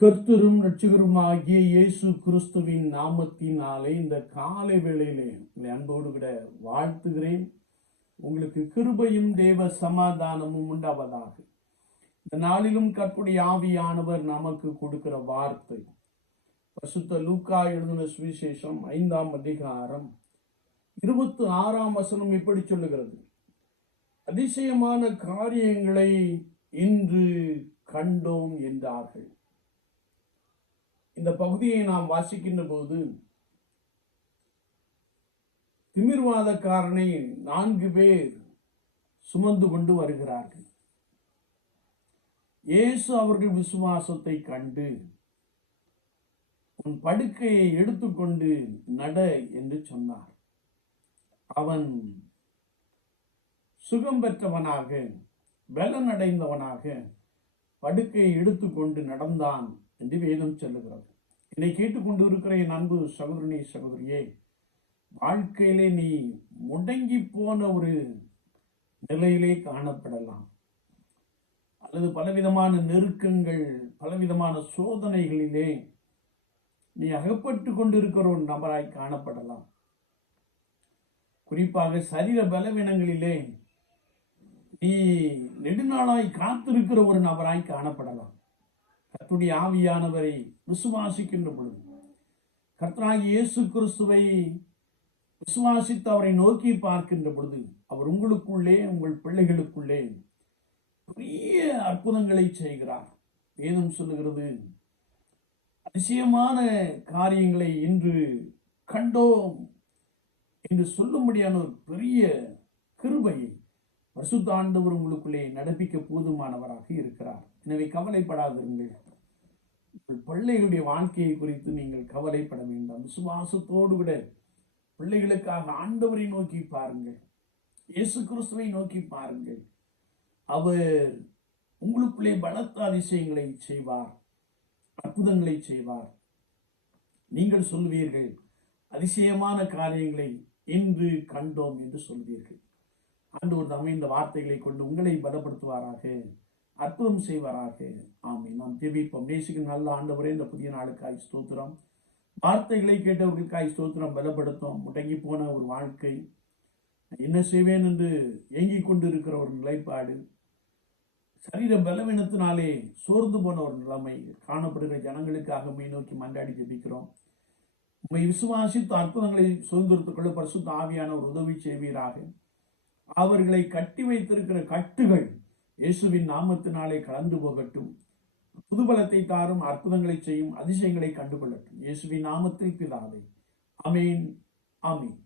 கர்த்தரும் ரட்சகருமாகிய இயேசு கிறிஸ்துவின் நாமத்தினாலே இந்த காலை வேளையிலே உங்களை அன்போடு விட வாழ்த்துகிறேன். உங்களுக்கு கிருபையும் தேவ சமாதானமும் உண்டாவதாக. இந்த நாளிலும் கற்புடைய ஆவியானவர் நமக்கு கொடுக்கிற வார்த்தை. பசுத்த லூக்கா எழுதின சுவிசேஷம் ஐந்தாம் அதிகாரம் இருபத்தி ஆறாம் வசனம் இப்படி சொல்லுகிறது. அதிசயமான காரியங்களை இன்று கண்டோம் என்றார்கள். இந்த பகுதியை நாம் வாசிக்கின்ற போது திமிர்வாதக்காரனை நான்கு பேர் சுமந்து கொண்டு வருகிறார்கள். இயேசு அவர்கள் விசுவாசத்தை கண்டு உன் படுக்கையை எடுத்துக்கொண்டு நட என்று சொன்னார். அவன் சுகம் பெற்றவனாக பலனடைந்தவனாக படுக்கையை எடுத்துக்கொண்டு நடந்தான். என்று வேதம் சொல்லுகிறது. என்னை கேட்டுக்கொண்டு இருக்கிற என் அன்பு சகோதரனே சகோதரியே வாழ்க்கையிலே நீ முடங்கி போன ஒரு நிலையிலே காணப்படலாம். அல்லது பலவிதமான நெருக்கங்கள் பலவிதமான சோதனைகளிலே நீ அகப்பட்டு கொண்டிருக்கிற ஒரு நபராய் காணப்படலாம். குறிப்பாக சரீர பலவீனங்களிலே நீ நெடுநாளாய் காத்திருக்கிற ஒரு நபராய் காணப்படலாம். கர்த்தருடைய ஆவியானவரை விசுவாசிக்கின்ற பொழுது கர்த்தராகி இயேசு கிறிஸ்துவை விசுவாசித்து அவரை நோக்கி பார்க்கின்ற பொழுது அவர் உங்களுக்குள்ளே உங்கள் பிள்ளைகளுக்குள்ளே பெரிய அற்புதங்களை செய்கிறார். வேதம் சொல்லுகிறது அதிசயமான காரியங்களை இன்று கண்டோம் என்று சொல்லும்படியான ஒரு பெரிய கிருபையை பரிசுத்தாண்டவர் உங்களுக்குள்ளே நடப்பிக்க போதுமானவராக இருக்கிறார். எனவே கவலைப்படாதிருங்கள். பிள்ளைகளுடைய வாழ்க்கையை குறித்து நீங்கள் கவலைப்பட வேண்டாம். விசுவாசத்தோடு விட பிள்ளைகளுக்காக ஆண்டவரை நோக்கி பாருங்கள். இயேசு கிறிஸ்துவை நோக்கி பாருங்கள். அவர் உங்களுக்குள்ளே பலத்த அதிசயங்களை செய்வார் அற்புதங்களை செய்வார். நீங்கள் சொல்வீர்கள் அதிசயமான காரியங்களை இன்று கண்டோம் என்று சொல்வீர்கள். ஆண்டவர் தமிழ் இந்த வார்த்தைகளை கொண்டு உங்களை பலப்படுத்துவாராக. அற்புதம் செய்வாராக. ஆமை நாம் ஜெபிப்போம். நேசிக்கும் நல்ல ஆண்டவரே இந்த புதிய நாளுக்காய் ஸ்தோத்திரம். வார்த்தைகளை கேட்டவர்களுக்காய் ஸ்தோத்திரம் பலப்படுத்தும். முடங்கி போன ஒரு வாழ்க்கை. என்ன செய்வேன் என்று ஏங்கிக் கொண்டு இருக்கிற ஒரு நிலைப்பாடு. சரீர பலவீனத்தினாலே சோர்ந்து போன ஒரு நிலைமை. காணப்படுகிற ஜனங்களுக்காக மை நோக்கி மன்றாடி ஜபிக்கிறோம். உண்மை விசுவாசித்து அற்புதங்களை சுதந்திரத்துக் கொள்ள பரிசுத்த ஆவியான ஒரு உதவி செய்வீராக. அவர்களை கட்டி வைத்திருக்கிற கட்டுகள் இயேசுவின் நாமத்தினாலே கலந்து போகட்டும். புதுபலத்தை தாரும் அற்புதங்களை செய்யும் அதிசயங்களை கண்டுகொள்ளட்டும். இயேசுவின் நாமத்தில் பிதாவை. அமேன் ஆமீன்.